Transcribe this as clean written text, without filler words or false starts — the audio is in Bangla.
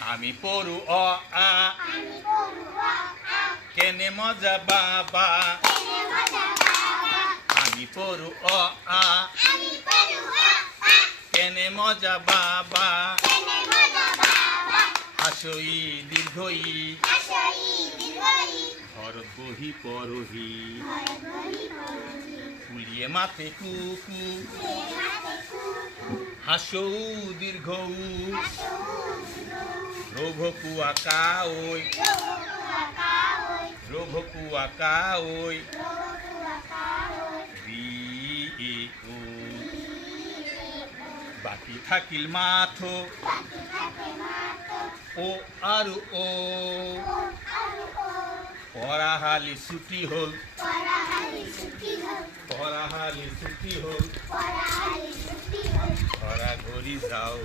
আমি পড়ু অ আ কেনে মজা বাবা আমি পড়ু অ আ কেনে মজা বাবা হাসই দীর্ঘই ভরত বহি পরহি ফুলিয়ে মাতে কুকু হাসৌ দীর্ঘ রোভকু আকা ওই রোভকু আকা ওই রি এ ও বাকি থাকিল মাথো ও আরু ও পড়াহালি ছুটি হল পড়াহালি ছুটি হল ঘরা ঘড়ি যাও